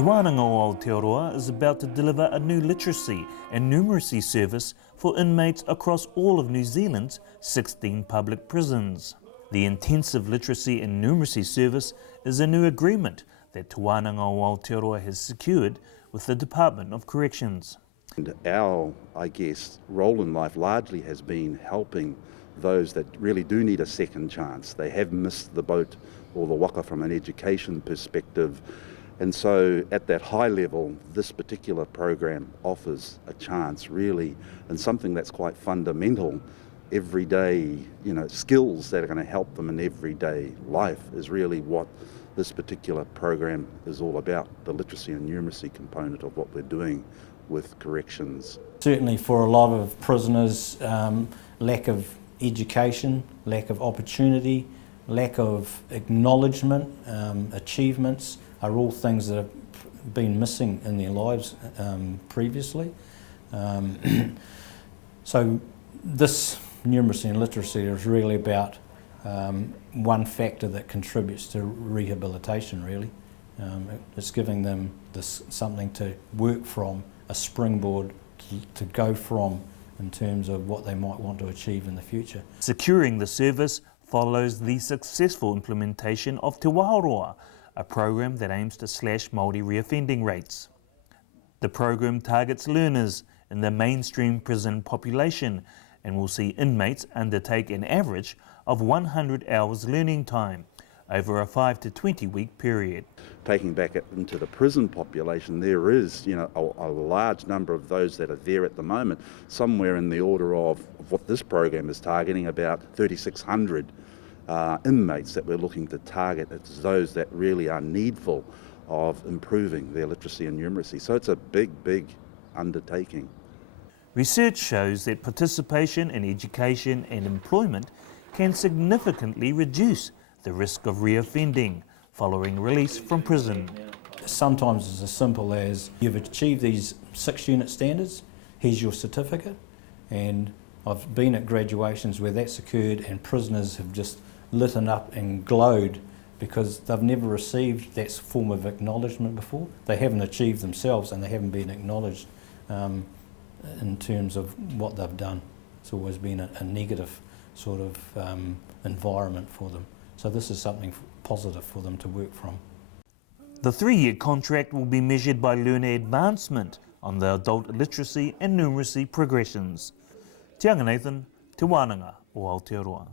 Te Wananga o Aotearoa is about to deliver a new literacy and numeracy service for inmates across all of New Zealand's 16 public prisons. The intensive literacy and numeracy service is a new agreement that Te Wananga o Aotearoa has secured with the Department of Corrections. And our, role in life largely has been helping those that really do need a second chance. They have missed the boat or the waka from an education perspective. And so at that high level, this particular program offers a chance really, and something that's quite fundamental, everyday, skills that are going to help them in everyday life is really what this particular program is all about, the literacy and numeracy component of what we're doing with corrections. Certainly for a lot of prisoners, lack of education, lack of opportunity, lack of acknowledgement, achievements are all things that have been missing in their lives previously. So this numeracy and literacy is really about one factor that contributes to rehabilitation really. It's giving them something to work from, a springboard to go from in terms of what they might want to achieve in the future. Securing the service follows the successful implementation of TWoA, a program that aims to slash Māori reoffending rates. The program targets learners in the mainstream prison population and will see inmates undertake an average of 100 hours learning time over a 5 to 20 week period. Taking back into the prison population, there is a large number of those that are there at the moment, somewhere in the order of what this program is targeting, about 3,600 inmates that we're looking to target. It's those that really are needful of improving their literacy and numeracy. So it's a big, big undertaking. Research shows that participation in education and employment can significantly reduce the risk of reoffending following release from prison. Sometimes it's as simple as you've achieved these 6 unit standards, here's your certificate, and I've been at graduations where that's occurred and prisoners have just lit up and glowed because they've never received that form of acknowledgement before. They haven't achieved themselves and they haven't been acknowledged in terms of what they've done. It's always been a negative sort of environment for them. So this is something positive for them to work from. The 3-year contract will be measured by learner advancement on the adult literacy and numeracy progressions. Te Nathan, Te Wananga o Aotearoa.